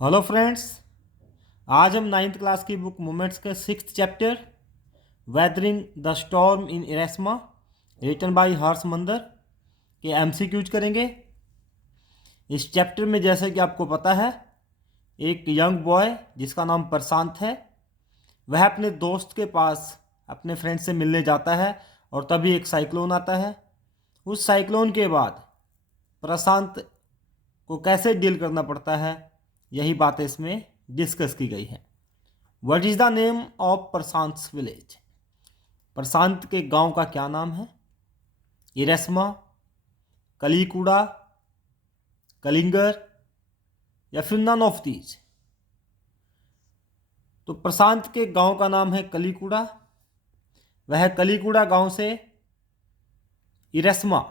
Hello friends. आज हम ninth class की बुक मोमेंट्स के sixth chapter weathering the storm in Erasama written by Harsh Mander के एमसीक्यूज करेंगे। इस चैप्टर में जैसे कि आपको पता है, एक यंग बॉय जिसका नाम प्रशांत है, वह अपने दोस्त के पास अपने फ्रेंड से मिलने जाता है और तभी एक साइक्लोन आता है। उस साइक्लोन के बाद प्रशांत को कैसे डील करना पड़ता है, यही बातें इसमें डिस्कस की गई है। What is the name of Prashant village? Prashant के गांव का क्या नाम है? इरेस्मा, कलीकुड़ा, कलिंगर या फिर नन ऑफ दीज? तो प्रशांत के गांव का नाम है कलीकुड़ा। वह कलीकुड़ा गांव से इरेस्मा,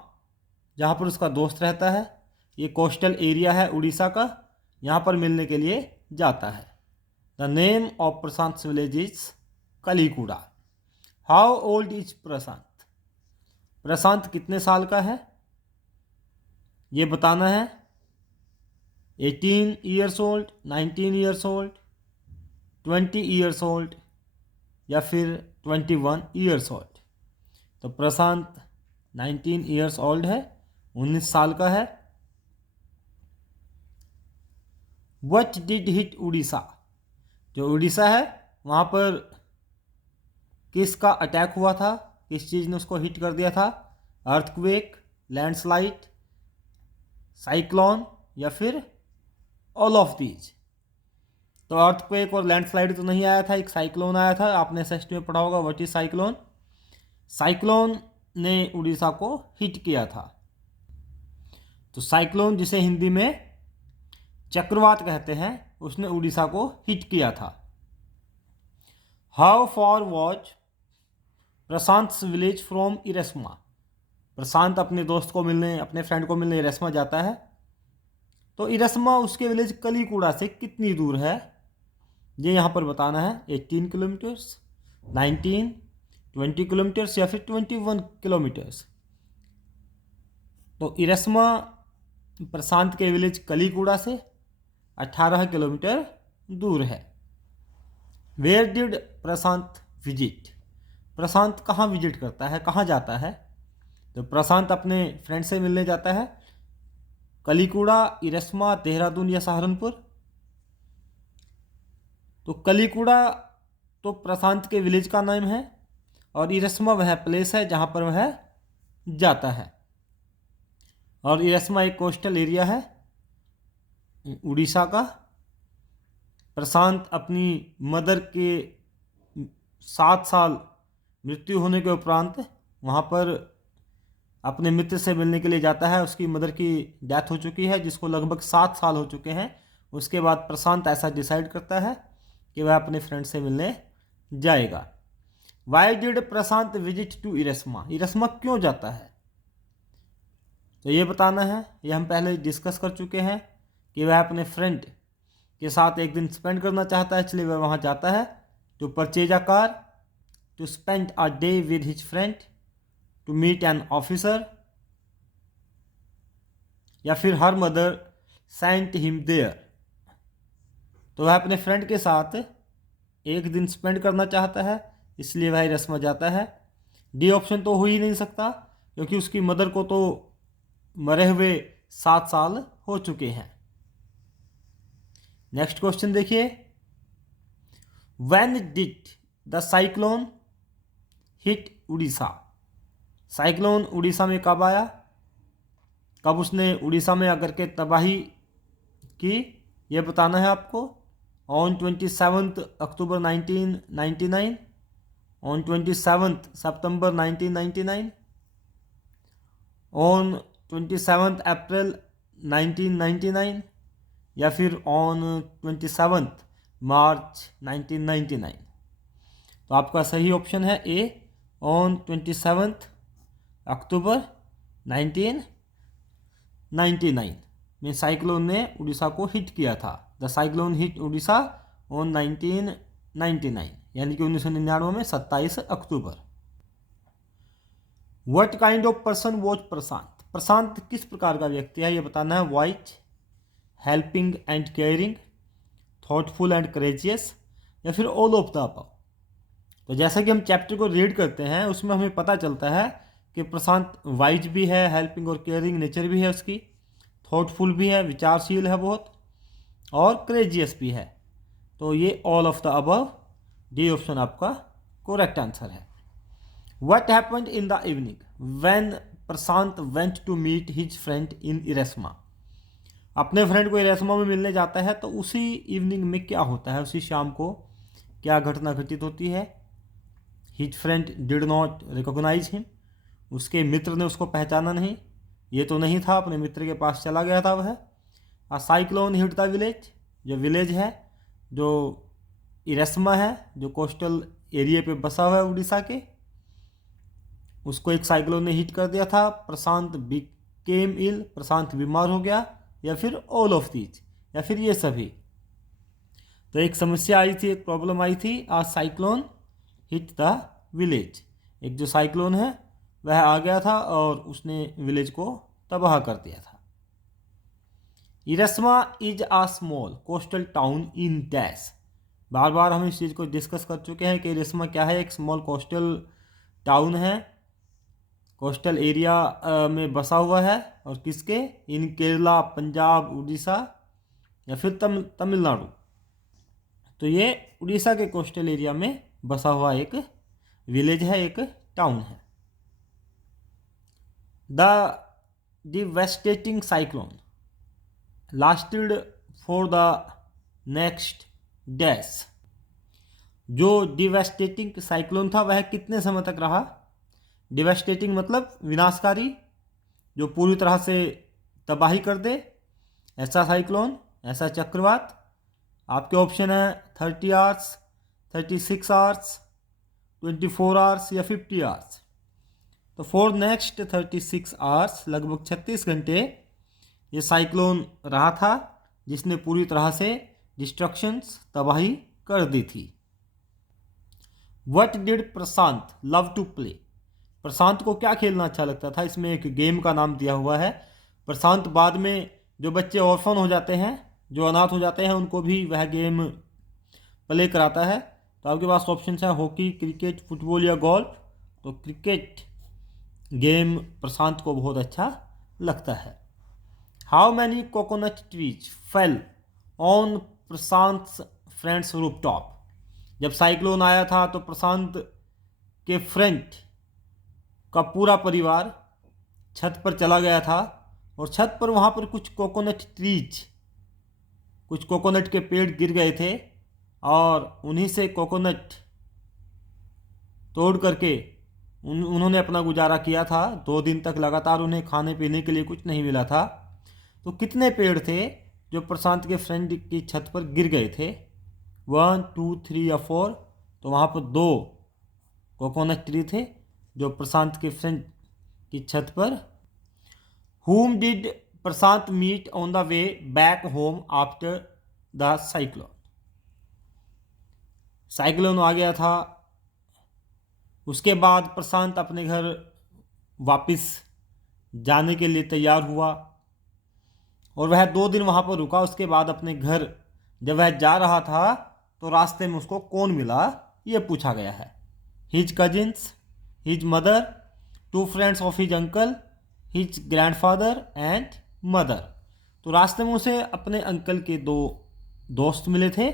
जहां पर उसका दोस्त रहता है, ये कोस्टल एरिया है उड़ीसा का, यहाँ पर मिलने के लिए जाता है। The name of Prashant village is Kalikuda. How old is Prashant? Prashant कितने साल का है ये बताना है। 18 years old, 19 years old, 20 years old या फिर 21 ईयर्स ओल्ड? तो प्रशांत 19 ईयर्स ओल्ड है, 19 साल का है। What did hit Orissa? जो उड़ीसा है वहाँ पर किसका अटैक हुआ था, किस चीज़ ने उसको हिट कर दिया था? अर्थक्वेक, लैंडस्लाइड, साइक्लोन या फिर ऑल ऑफ दीज? तो अर्थक्वेक और लैंडस्लाइड तो नहीं आया था, एक साइक्लोन आया था। आपने एसएसटी में पढ़ा होगा व्हाट इज साइक्लोन। साइक्लोन ने उड़ीसा को हिट किया था। तो साइक्लोन, जिसे हिंदी में चक्रवात कहते हैं, उसने उड़ीसा को हिट किया था। How far watch Prashant village from Erasama? Prashant अपने दोस्त को मिलने, अपने फ्रेंड को मिलने इरेस्मा जाता है। तो इरेस्मा उसके विलेज कलीकुड़ा से कितनी दूर है, ये यहाँ पर बताना है। 18 किलोमीटर्स, 19, 20 किलोमीटर्स या फिर 21 किलोमीटर्स? तो इरेस्मा प्रशांत के विलेज कलीकुड़ा से 18 किलोमीटर दूर है। Where did Prashant visit? Prashant कहाँ विजिट करता है, कहाँ जाता है? तो प्रशांत अपने फ्रेंड से मिलने जाता है कलीकुड़ा, इरेस्मा, देहरादून या सहारनपुर? तो कलीकुड़ा तो प्रशांत के विलेज का नाम है और इरेस्मा वह प्लेस है जहाँ पर वह जाता है। और इरेस्मा एक कोस्टल एरिया है उड़ीसा का। प्रशांत अपनी मदर के 7 साल मृत्यु होने के उपरांत वहाँ पर अपने मित्र से मिलने के लिए जाता है। उसकी मदर की डेथ हो चुकी है, जिसको लगभग 7 साल हो चुके हैं। उसके बाद प्रशांत ऐसा डिसाइड करता है कि वह अपने फ्रेंड से मिलने जाएगा। Why did Prashant visit to Erasama? Erasama क्यों जाता है, तो ये बताना है। ये हम पहले डिस्कस कर चुके हैं कि वह अपने फ्रेंड के साथ एक दिन स्पेंड करना चाहता है, इसलिए वह वहाँ जाता है। To purchase a car, to spend a day with his friend, to meet an officer या फिर her mother sent him there? तो वह अपने फ्रेंड के साथ एक दिन स्पेंड करना चाहता है, इसलिए वह इरेस्मा जाता है। डी ऑप्शन तो हो ही नहीं सकता, क्योंकि उसकी मदर को तो मरे हुए 7 साल हो चुके हैं। नेक्स्ट क्वेश्चन देखिए। When did the cyclone hit Orissa? Cyclone Orissa में कब आया, कब उसने उड़ीसा में आकर के तबाही की, यह बताना है आपको। On 27 October 1999, on 27 September 1999, on 27 अप्रैल 1999 या फिर ऑन 27 मार्च 1999? तो आपका सही ऑप्शन है ए, ऑन 27 अक्टूबर 1999 में साइक्लोन ने उड़ीसा को हिट किया था। The cyclone hit Orissa on 1999, यानी कि 1999 में 27 अक्टूबर। What kind of person was Prashant? Prashant किस प्रकार का व्यक्ति है, ये बताना है। White, helping and caring, thoughtful and courageous, या फिर ऑल ऑफ द अबव। तो जैसा कि हम चैप्टर को रीड करते हैं उसमें हमें पता चलता है कि प्रशांत वाइज भी है, हेल्पिंग और केयरिंग नेचर भी है उसकी, थॉटफुल भी है, विचारशील है बहुत, और करेजियस भी है। तो ये all of the above, D option आपका करेक्ट आंसर है। What happened in the evening when Prashant went to meet his friend in Erasama. अपने फ्रेंड को इरेस्मा में मिलने जाता है तो उसी इवनिंग में क्या होता है, उसी शाम को क्या घटना घटित होती है। His friend did not recognise him, उसके मित्र ने उसको पहचाना नहीं, ये तो नहीं था, अपने मित्र के पास चला गया था वह। A cyclone hit the village, जो विलेज है जो इरेस्मा है, जो कोस्टल एरिया पे बसा हुआ है उड़ीसा के, उसको एक साइक्लोन ने हिट कर दिया था। प्रशांत बिकेम इल, प्रशांत बीमार हो गया, या फिर ऑल ऑफ दीज, या फिर ये सभी। तो एक समस्या आई थी, एक प्रॉब्लम आई थी, आ साइक्लोन हिट द विलेज, एक जो साइक्लोन है वह आ गया था और उसने विलेज को तबाह कर दिया था। Erasama is a small coastal town in dash, बार बार हम इस चीज़ को डिस्कस कर चुके हैं कि इरेस्मा क्या है, एक स्मॉल कोस्टल टाउन है, कोस्टल एरिया में बसा हुआ है, और किसके, इन केरला, पंजाब, उड़ीसा, या फिर तमिलनाडु। तो ये उड़ीसा के कोस्टल एरिया में बसा हुआ एक विलेज है, एक टाउन है। The devastating cyclone lasted for the next dash, जो डिवेस्टेटिंग साइक्लोन था वह कितने समय तक रहा। डिवेस्टेटिंग मतलब विनाशकारी, जो पूरी तरह से तबाही कर दे, ऐसा साइक्लोन, ऐसा चक्रवात। आपके ऑप्शन है 30 आवर्स, 36 आवर्स, 24 आवर्स, या 50 आवर्स। तो फॉर नेक्स्ट 36 आवर्स, लगभग 36 घंटे ये साइक्लोन रहा था, जिसने पूरी तरह से डिस्ट्रक्शंस, तबाही कर दी थी। What did Prashant love to play, Prashant को क्या खेलना अच्छा लगता था, इसमें एक गेम का नाम दिया हुआ है। प्रशांत बाद में जो बच्चे ऑर्फन हो जाते हैं, जो अनाथ हो जाते हैं, उनको भी वह गेम प्ले कराता है। तो आपके पास ऑप्शन है हॉकी, क्रिकेट, फुटबॉल या गोल्फ। तो क्रिकेट गेम प्रशांत को बहुत अच्छा लगता है। How many coconut trees fell on Prashant friends rooftop, जब साइक्लोन आया था तो प्रशांत के फ्रेंड का पूरा परिवार छत पर चला गया था, और छत पर वहाँ पर कुछ कोकोनट ट्रीज, कुछ कोकोनट के पेड़ गिर गए थे, और उन्हीं से कोकोनट तोड़ करके उन्होंने अपना गुजारा किया था। 2 दिन तक लगातार उन्हें खाने पीने के लिए कुछ नहीं मिला था। तो कितने पेड़ थे जो प्रशांत के फ्रेंड की छत पर गिर गए थे, 1, 2, 3 या 4। तो वहाँ पर 2 कोकोनट ट्री थे जो प्रशांत के फ्रेंड की छत पर। Whom did Prashant meet on the way back home after the cyclone, cyclone आ गया था, उसके बाद प्रशांत अपने घर वापस जाने के लिए तैयार हुआ, और वह 2 दिन वहाँ पर रुका। उसके बाद अपने घर जब वह जा रहा था तो रास्ते में उसको कौन मिला, ये पूछा गया है। His cousins, his mother, 2 friends of his uncle, his grandfather and mother. तो रास्ते में उसे अपने अंकल के 2 दोस्त मिले थे,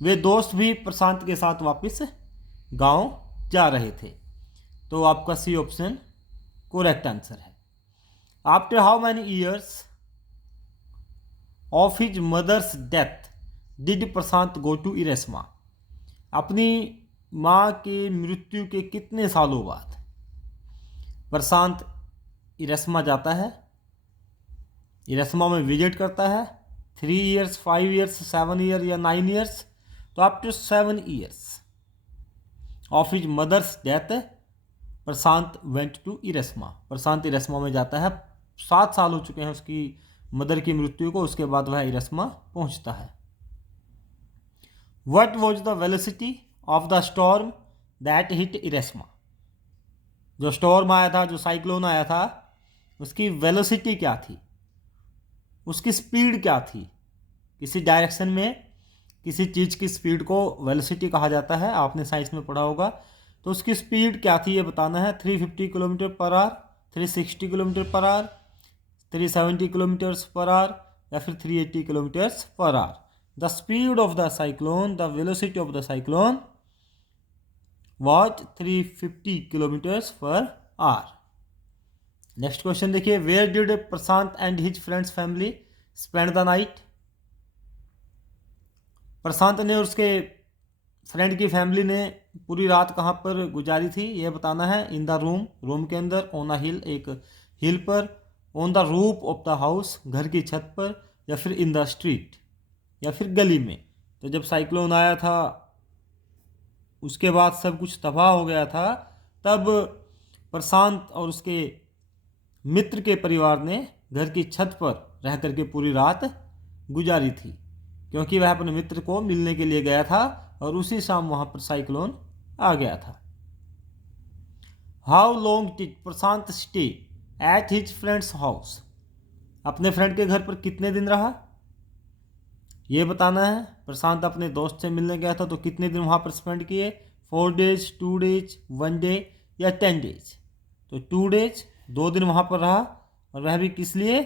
वे दोस्त भी प्रशांत के साथ वापस गांव जा रहे थे। तो आपका सी ऑप्शन करेक्ट आंसर है। After how many years of his mother's death did Prashant go to Erasama, अपनी माँ के मृत्यु के कितने सालों बाद प्रशांत इरेस्मा जाता है, इरेस्मा में विजिट करता है। 3 ईयर्स, 5 ईयर्स, 7 ईयर या 9 ईयर्स। तो after 7 years of his mother's death Prashant went to Erasama, Prashant Erasama में जाता है। 7 साल हो चुके हैं उसकी मदर की मृत्यु को, उसके बाद वह इरेस्मा पहुंचता है। What was the velocity of the storm that hit Erasama, जो स्टॉर्म आया था, जो साइक्लोन आया था, उसकी वेलोसिटी क्या थी, उसकी स्पीड क्या थी, किसी डायरेक्शन में किसी चीज़ की स्पीड को वेलोसिटी कहा जाता है, आपने साइंस में पढ़ा होगा। तो उसकी स्पीड क्या थी ये बताना है। 350 kilometre per hour, 360 kilometre per hour, 370 kilometres per hour या फिर 380 kilometres per hour. The speed of the cyclone, the velocity of the cyclone was 350 kilometres per hour. Next question देखिए, where did Prashant and his friends family spend the night. Prashant ने और उसके friend की family ने पूरी रात कहाँ पर गुजारी थी ये बताना है। इन द रूम, रूम के अंदर, ऑन अ हिल, एक हिल पर, on the roof of the house, घर की छत पर, या फिर इन द स्ट्रीट, या फिर गली में। तो जब साइक्लोन आया था उसके बाद सब कुछ तबाह हो गया था, तब प्रशांत और उसके मित्र के परिवार ने घर की छत पर रह करके पूरी रात गुजारी थी, क्योंकि वह अपने मित्र को मिलने के लिए गया था और उसी शाम वहां पर साइक्लोन आ गया था। How long did Prashant stay at his friend's house. अपने फ्रेंड के घर पर कितने दिन रहा ये बताना है। प्रशांत अपने दोस्त से मिलने गया था तो कितने दिन वहां पर स्पेंड किए, 4 days, 2 days, 1 day या 10 days। तो 2 days, 2 दिन वहां पर रहा, और वह भी किस लिए,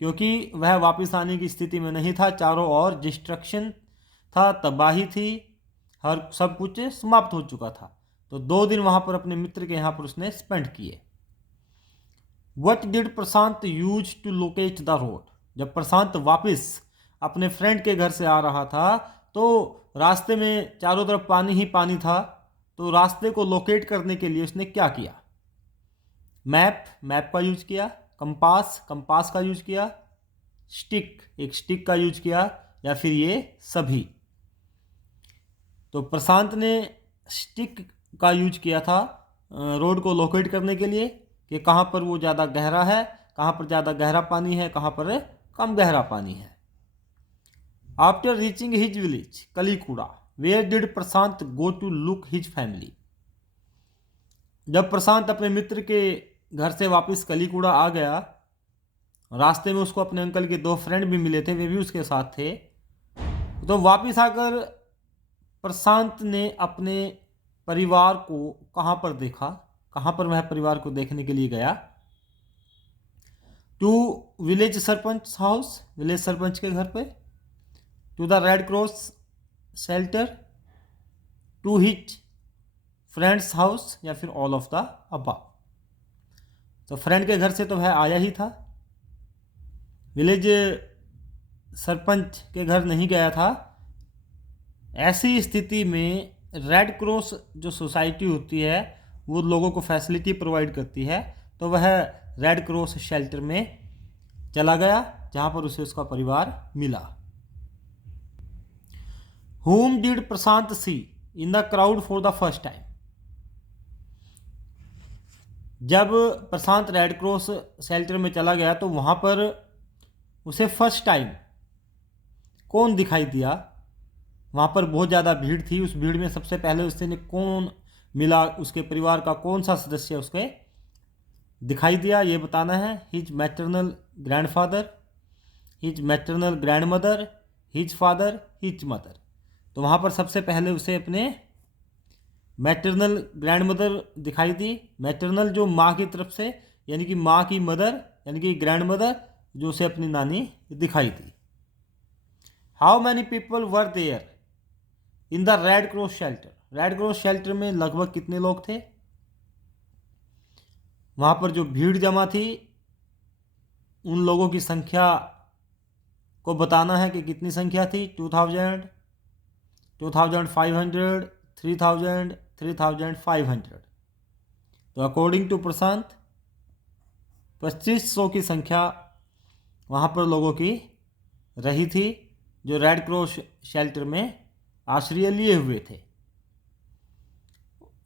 क्योंकि वह वापस आने की स्थिति में नहीं था। चारों ओर डिस्ट्रक्शन था, तबाही थी, हर सब कुछ समाप्त हो चुका था। तो 2 दिन वहां पर अपने मित्र के यहाँ पर उसने स्पेंड किए। What did Prashant use to locate the road. जब प्रशांत वापस अपने फ्रेंड के घर से आ रहा था तो रास्ते में चारों तरफ पानी ही पानी था, तो रास्ते को लोकेट करने के लिए उसने क्या किया। मैप, मैप का यूज किया, कंपास, कंपास का यूज किया, स्टिक, एक स्टिक का यूज किया, या फिर ये सभी। तो प्रशांत ने स्टिक का यूज किया था रोड को लोकेट करने के लिए, कि कहाँ पर वो ज़्यादा गहरा है, कहाँ पर ज़्यादा गहरा पानी है, कहाँ पर कम गहरा पानी है। After reaching his village Kalikuda, where did Prashant go to look his family. जब प्रशांत अपने मित्र के घर से वापस कलीकुड़ा आ गया, रास्ते में उसको अपने अंकल के 2 फ्रेंड भी मिले थे, वे भी उसके साथ थे। तो वापस आकर प्रशांत ने अपने परिवार को कहाँ पर देखा, कहाँ पर वह परिवार को देखने के लिए गया। To village sarpanch house, village sarpanch के घर पे, to the red cross shelter, to his friend's house, या फिर ऑल ऑफ द अबव। तो फ्रेंड के घर से तो वह आया ही था, विलेज सरपंच के घर नहीं गया था। ऐसी स्थिति में रेड क्रॉस जो सोसाइटी होती है वो लोगों को फैसिलिटी प्रोवाइड करती है, तो वह रेड क्रॉस शेल्टर में चला गया जहाँ पर उसे उसका परिवार मिला। Whom did Prashant see in the crowd for the first time. जब प्रशांत रेड क्रॉस शेल्टर में चला गया तो वहाँ पर उसे फर्स्ट टाइम कौन दिखाई दिया। वहाँ पर बहुत ज़्यादा भीड़ थी, उस भीड़ में सबसे पहले उसने कौन मिला, उसके परिवार का कौन सा सदस्य उसके दिखाई दिया ये बताना है। His maternal grandfather, his maternal grandmother, his father, his mother. तो वहाँ पर सबसे पहले उसे अपने मैटरनल ग्रैंडमदर दिखाई दी। मैटरनल जो माँ की तरफ से, यानी कि माँ की मदर, यानी कि ग्रैंडमदर, जो उसे अपनी नानी दिखाई दी। How many people were there in the red cross shelter. Red cross shelter में लगभग कितने लोग थे। वहाँ पर जो भीड़ जमा थी उन लोगों की संख्या को बताना है कि कितनी संख्या थी। 2000, 2500, 3000, 3500। तो अकॉर्डिंग टू प्रशांत 2500 की संख्या वहाँ पर लोगों की रही थी जो रेड क्रॉस शेल्टर में आश्रय लिए हुए थे।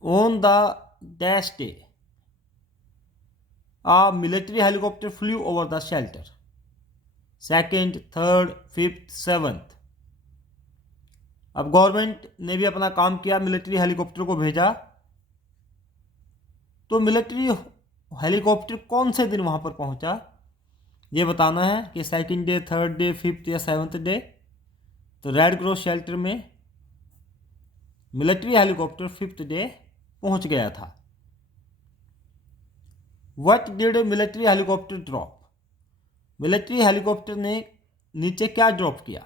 On the dash day a military helicopter flew over the shelter, 2nd, 3rd, 5th, 7th। अब गवर्नमेंट ने भी अपना काम किया, मिलिट्री हेलीकॉप्टर को भेजा। तो मिलिट्री हेलीकॉप्टर कौन से दिन वहाँ पर पहुँचा ये बताना है कि 2nd day, 3rd day, 5th या 7th डे। तो रेड क्रॉस शेल्टर में मिलिट्री हेलीकॉप्टर 5th डे पहुंच गया था। What did military helicopter drop? Military helicopter ने नीचे क्या ड्रॉप किया,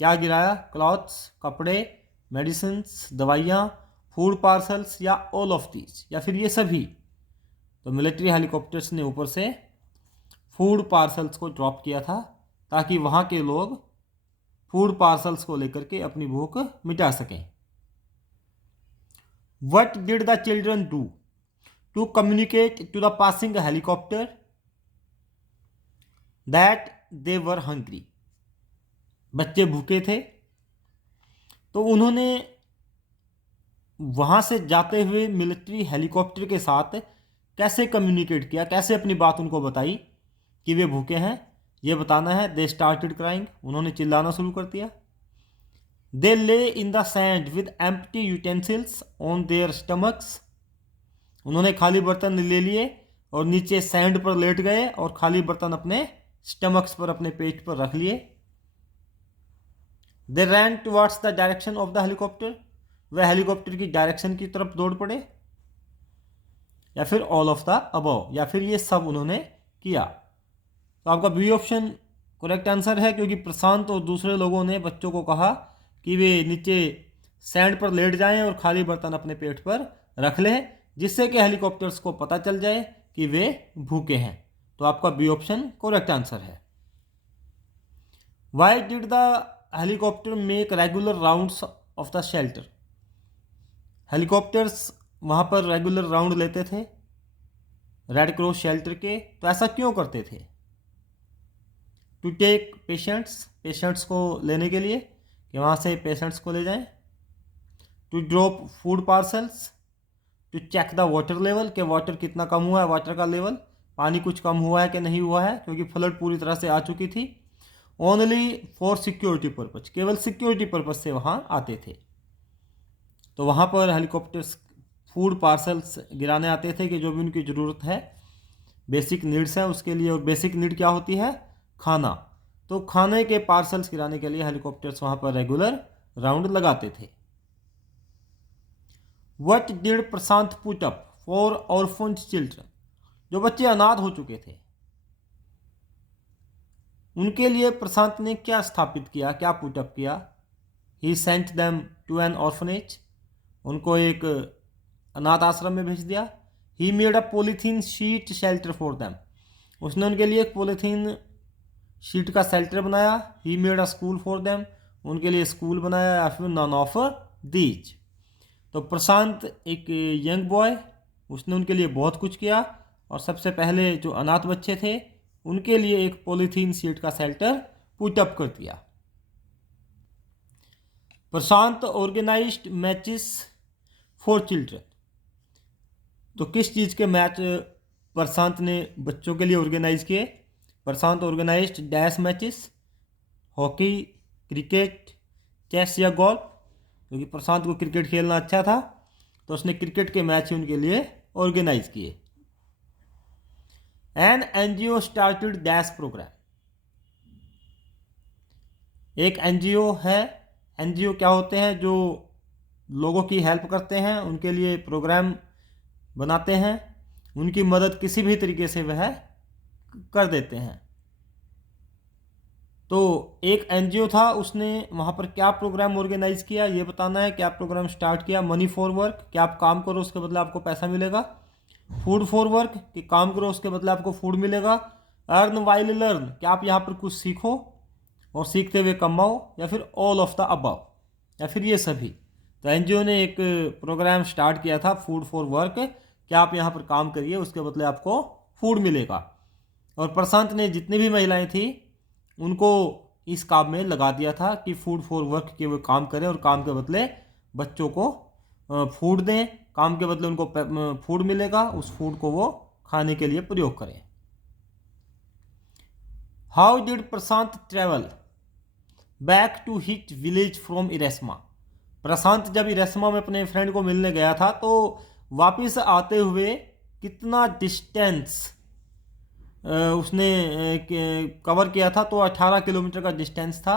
क्या गिराया? क्लॉथ्स, कपड़े, मेडिसिन्स, दवाइयाँ, फूड पार्सल्स, या ऑल ऑफ दीज, या फिर ये सभी? तो मिलिट्री हेलीकॉप्टर्स ने ऊपर से फूड पार्सल्स को ड्रॉप किया था ताकि वहाँ के लोग फूड पार्सल्स को लेकर के अपनी भूख मिटा सकें। What did the children do to communicate to the passing helicopter that they were hungry? बच्चे भूखे थे, तो उन्होंने वहाँ से जाते हुए मिलिट्री हेलीकॉप्टर के साथ कैसे कम्युनिकेट किया, कैसे अपनी बात उनको बताई कि वे भूखे हैं? ये बताना है। दे स्टार्टेड क्राइंग, उन्होंने चिल्लाना शुरू कर दिया। दे ले in the sand with empty utensils on their stomachs, उन्होंने खाली बर्तन ले लिए और नीचे सैंड पर लेट गए और खाली बर्तन अपने स्टमक्स पर, अपने पेट पर रख लिए। They ran towards the direction of the helicopter, वह हेलीकॉप्टर की डायरेक्शन की तरफ दौड़ पड़े। या फिर ऑल ऑफ द अबव, या फिर ये सब उन्होंने किया। तो आपका बी ऑप्शन करेक्ट आंसर है, क्योंकि प्रशांत और दूसरे लोगों ने बच्चों को कहा कि वे नीचे सैंड पर लेट जाएं और खाली बर्तन अपने पेट पर रख लें, जिससे कि हेलीकॉप्टर्स को पता चल जाए कि वे भूखे हैं। तो आपका बी ऑप्शन करेक्ट आंसर है। Why did the helicopter make regular rounds of the shelter? Helicopters वहाँ पर रेगुलर राउंड लेते थे रेड क्रॉस शेल्टर के, तो ऐसा क्यों करते थे? टू टेक पेशेंट्स को लेने के लिए, कि वहाँ से पेशेंट्स को ले जाएं। To drop food parcels, to check the water level, कि वाटर कितना कम हुआ है, वाटर का लेवल, पानी कुछ कम हुआ है कि नहीं हुआ है, क्योंकि फ्लड पूरी तरह से आ चुकी थी। ओनली फॉर सिक्योरिटी पर्पज, केवल सिक्योरिटी पर्पज से वहाँ आते थे। तो वहाँ पर हेलीकॉप्टर्स फूड पार्सल्स गिराने आते थे कि जो भी उनकी ज़रूरत है, बेसिक नीड्स है उसके लिए। और बेसिक नीड क्या होती है? खाना। तो खाने के पार्सल्स गिराने के लिए हेलीकॉप्टर्स वहाँ पर रेगुलर राउंड लगाते थे। What did Prashant put up for orphaned children? जो बच्चे अनाथ हो चुके थे उनके लिए प्रशांत ने क्या स्थापित किया, क्या पुटअप किया? He sent them to an orphanage, उनको एक अनाथ आश्रम में भेज दिया। He made a polythene sheet shelter for them, उसने उनके लिए एक पॉलीथीन शीट का शेल्टर बनाया। He made a school for them, उनके लिए स्कूल बनाया। या फिर नॉन ऑफ दीज। तो प्रशांत एक यंग बॉय, उसने उनके लिए बहुत कुछ किया और सबसे पहले जो अनाथ बच्चे थे उनके लिए एक पॉलीथीन शीट का शेल्टर पुटअप कर दिया। प्रशांत ऑर्गेनाइज्ड मैचेस फॉर चिल्ड्रन, तो किस चीज़ के मैच प्रशांत ने बच्चों के लिए ऑर्गेनाइज किए? Prashant organised dash matches, hockey, cricket, chess या गोल्फ, क्योंकि प्रशांत को क्रिकेट खेलना अच्छा था तो उसने क्रिकेट के मैच उनके लिए ऑर्गेनाइज किए। An NGO started dash programme, एक एनजीओ है। एनजीओ क्या होते हैं? जो लोगों की हेल्प करते हैं, उनके लिए प्रोग्राम बनाते हैं, उनकी मदद किसी भी तरीके से वह कर देते हैं। तो एक एनजीओ था, उसने वहाँ पर क्या प्रोग्राम ऑर्गेनाइज किया ये बताना है। क्या प्रोग्राम स्टार्ट किया? मनी फॉर वर्क, कि आप काम करो उसके बदले आपको पैसा मिलेगा। फूड फॉर वर्क, कि काम करो उसके बदले आपको फूड मिलेगा। अर्न वाइल लर्न, कि आप यहाँ पर कुछ सीखो और सीखते हुए कमाओ। या फिर ऑल ऑफ द अबव, या फिर ये सभी। तो एनजीओ ने एक प्रोग्राम स्टार्ट किया था फूड फॉर वर्क, कि आप यहाँ पर काम करिए उसके बदले आपको फूड मिलेगा। और प्रशांत ने जितनी भी महिलाएं थी उनको इस काम में लगा दिया था कि फूड फॉर वर्क के वो काम करें और काम के बदले बच्चों को फूड दें। काम के बदले उनको फूड मिलेगा, उस फूड को वो खाने के लिए प्रयोग करें। How did Prashant travel back to hit village from Erasama? Prashant जब इरेस्मा में अपने फ्रेंड को मिलने गया था तो वापस आते हुए कितना डिस्टेंस उसने कवर किया था? तो 18 किलोमीटर का डिस्टेंस था।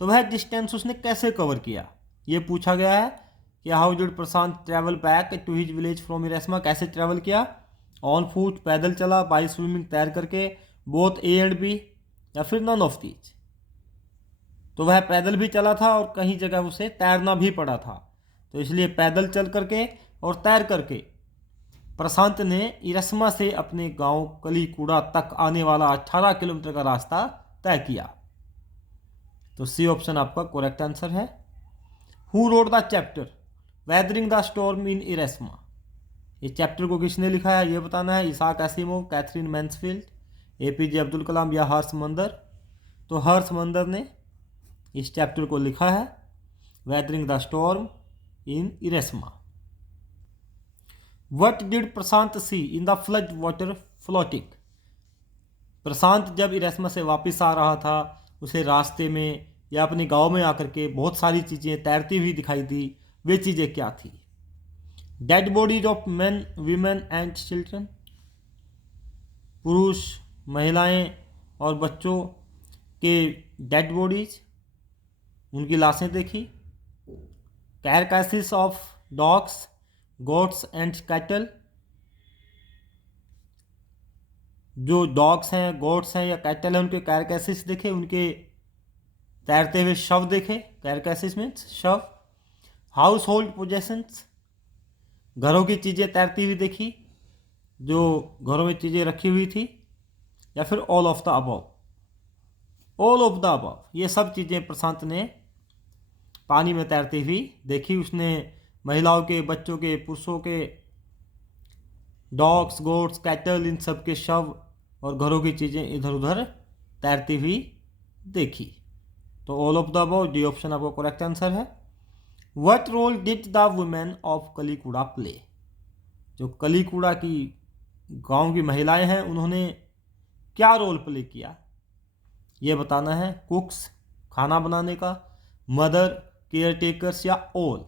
तो वह डिस्टेंस उसने कैसे कवर किया, ये पूछा गया है कि how did Prashant travel back to his village from Erasama, कैसे ट्रैवल किया, ऑन फुट पैदल चला, बाई स्विमिंग तैर करके, बोथ ए एंड बी, या फिर नन ऑफ दीज। तो वह पैदल भी चला था और कहीं जगह उसे तैरना भी पड़ा था, तो इसलिए पैदल चल करके और तैर करके प्रशांत ने इरेस्मा से अपने गांव कलीकुड़ा तक आने वाला 18 किलोमीटर का रास्ता तय किया। तो सी ऑप्शन आपका करेक्ट आंसर है। Who wrote the chapter weathering the storm in Erasama, ये चैप्टर को किसने लिखा है ये बताना है। Isaac Asimov, Katherine Mansfield, APJ Abdul Kalam या हर्ष मंदर। तो हर्ष मंदर ने इस चैप्टर को लिखा है, weathering the storm in Erasama. What did Prashant see in the flood water floating, Prashant जब इरेस्मा से वापस आ रहा था उसे रास्ते में या अपने गांव में आकर के बहुत सारी चीज़ें तैरती हुई दिखाई दी, वे चीज़ें क्या थी। Dead bodies of main, women and children, पुरुष, महिलाएं और बच्चों के डेड बॉडीज, उनकी लाशें देखी। Carcasses of dogs, goats and cattle, जो डॉग्स हैं, गोट्स हैं या कैटल हैं उनके कैरकासिस देखे, उनके तैरते हुए शव देखे, कैरकासिस मीन्स शव। हाउस होल्ड पोजेशंस, घरों की चीज़ें तैरती हुई देखी, जो घरों में चीज़ें रखी हुई थी। या फिर all of the above, all of the above, ये सब चीज़ें प्रशांत ने पानी में तैरती हुई देखी। उसने महिलाओं के, बच्चों के, पुरुषों के, डॉग्स, गोट्स, कैटल, इन सब के शव और घरों की चीज़ें इधर उधर तैरती हुई देखी। तो all of the above, D option आपका करेक्ट आंसर है। What role did the women of Kalikuda play, जो कलीकुड़ा की गांव की महिलाएं हैं उन्होंने क्या रोल प्ले किया, ये बताना है। कुक्स, खाना बनाने का, मदर, केयर टेकर्स या ऑल।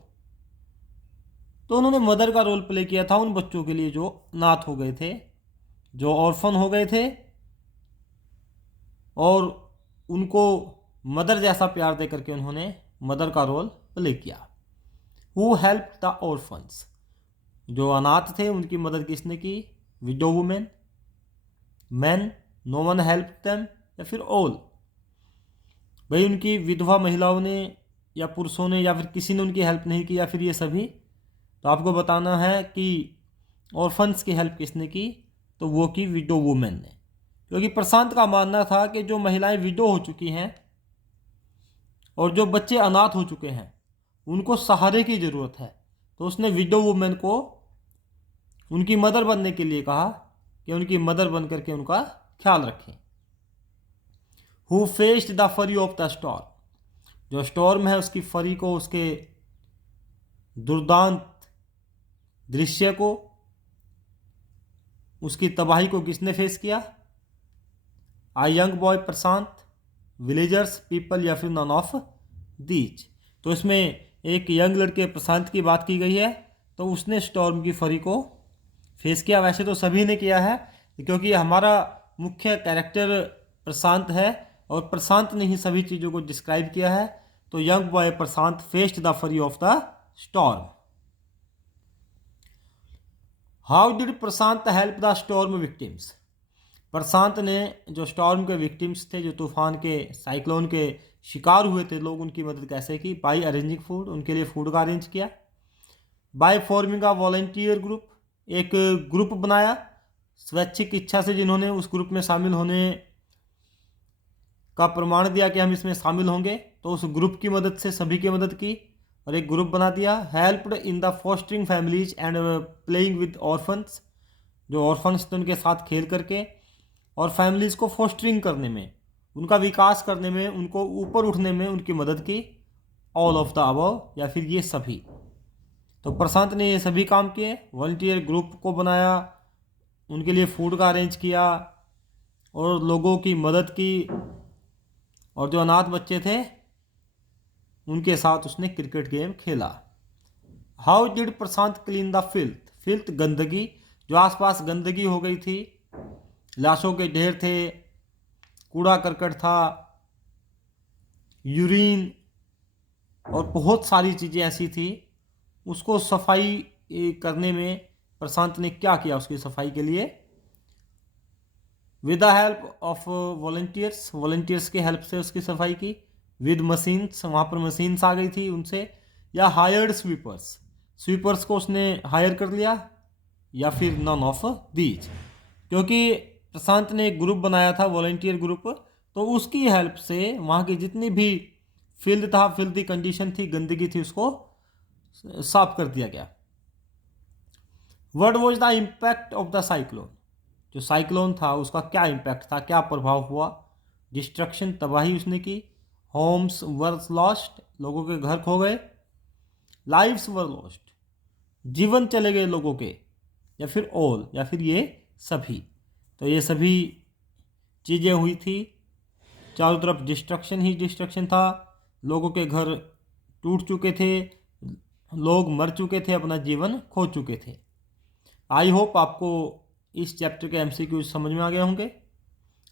तो उन्होंने मदर का रोल प्ले किया था उन बच्चों के लिए जो अनाथ हो गए थे, जो ऑर्फन हो गए थे, और उनको मदर जैसा प्यार दे करके उन्होंने मदर का रोल प्ले किया। हु हेल्प द ऑर्फन्स, जो अनाथ थे उनकी मदद किसने की, widow women, man, no one help them, या फिर ऑल, भाई उनकी विधवा महिलाओं ने या पुरुषों ने या फिर किसी ने उनकी हेल्प नहीं की, या फिर ये सभी। तो आपको बताना है कि ऑर्फन्स की हेल्प किसने की, तो वो की विडो वुमेन ने, क्योंकि प्रशांत का मानना था कि जो महिलाएं विडो हो चुकी हैं और जो बच्चे अनाथ हो चुके हैं उनको सहारे की ज़रूरत है। तो उसने विडो वुमेन को उनकी मदर बनने के लिए कहा कि उनकी मदर बन करके उनका ख्याल रखें। Who faced the fury of the storm, जो स्टॉर्म है उसकी फरी को, उसके दुर्दांत दृश्य को, उसकी तबाही को किसने फेस किया। आ यंग बॉय प्रशांत, विलेजर्स, पीपल, या फिर नन ऑफ दीज। तो इसमें एक यंग लड़के प्रशांत की बात की गई है, तो उसने स्टॉर्म की फरी को फेस किया। वैसे तो सभी ने किया है, क्योंकि हमारा मुख्य कैरेक्टर प्रशांत है और प्रशांत ने ही सभी चीज़ों को डिस्क्राइब किया है। तो young boy Prashant faced the fury of the storm. How did Prashant help the storm victims, Prashant ने जो स्टॉर्म के विक्टिम्स थे, जो तूफान के, साइक्लोन के शिकार हुए थे लोग, उनकी मदद कैसे की। बाय अरेंजिंग फूड, उनके लिए फूड का अरेंज किया। By forming a volunteer group, एक ग्रुप बनाया स्वैच्छिक इच्छा से, जिन्होंने उस ग्रुप में शामिल होने का प्रमाण दिया कि हम इसमें शामिल होंगे, तो उस ग्रुप की मदद से सभी की मदद की और एक ग्रुप बना दिया। Helped in the fostering families and playing with orphans, जो ऑर्फन्स थे उनके साथ खेल करके और फैमिलीज़ को फॉस्टरिंग करने में, उनका विकास करने में, उनको ऊपर उठने में उनकी मदद की। ऑल ऑफ द अबव, या फिर ये सभी। तो प्रशांत ने ये सभी काम किए, वॉलंटियर ग्रुप को बनाया, उनके लिए फूड का अरेंज किया और लोगों की मदद की, और जो अनाथ बच्चे थे उनके साथ उसने क्रिकेट गेम खेला। How did Prashant clean the filth, filth गंदगी, जो आसपास गंदगी हो गई थी, लाशों के ढेर थे, कूड़ा करकट था, यूरिन और बहुत सारी चीज़ें ऐसी थी। उसको सफाई करने में प्रशांत ने क्या किया उसकी सफाई के लिए? With the help of volunteers की हेल्प से उसकी सफाई की। विद मशीन्स, वहाँ पर मशीन्स आ गई थी उनसे, या हायर्ड स्वीपर्स को उसने हायर कर लिया, या फिर नन ऑफ दीज। क्योंकि प्रशांत ने एक ग्रुप बनाया था, वॉलंटियर ग्रुप, तो उसकी हेल्प से वहाँ की जितनी भी फील्ड था, फिल्दी कंडीशन थी, गंदगी थी, उसको साफ कर दिया गया। What was the impact of the cyclone? जो साइक्लोन था उसका क्या इम्पैक्ट था, क्या प्रभाव हुआ? डिस्ट्रक्शन, तबाही उसने की। होम्स वर लॉस्ट, लोगों के घर खो गए। लाइव्स वर लॉस्ट, जीवन चले गए लोगों के। या फिर ऑल, या फिर ये सभी। तो ये सभी चीज़ें हुई थी। चारों तरफ डिस्ट्रक्शन ही डिस्ट्रक्शन था, लोगों के घर टूट चुके थे, लोग मर चुके थे, अपना जीवन खो चुके थे। आई होप आपको इस चैप्टर के एमसीक्यू समझ में आ गए होंगे।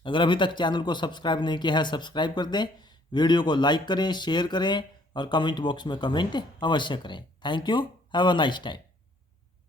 अगर अभी तक चैनल को सब्सक्राइब नहीं किया है, सब्सक्राइब कर दें, वीडियो को लाइक करें, शेयर करें और कमेंट बॉक्स में कमेंट अवश्य करें। Thank you, have a nice time.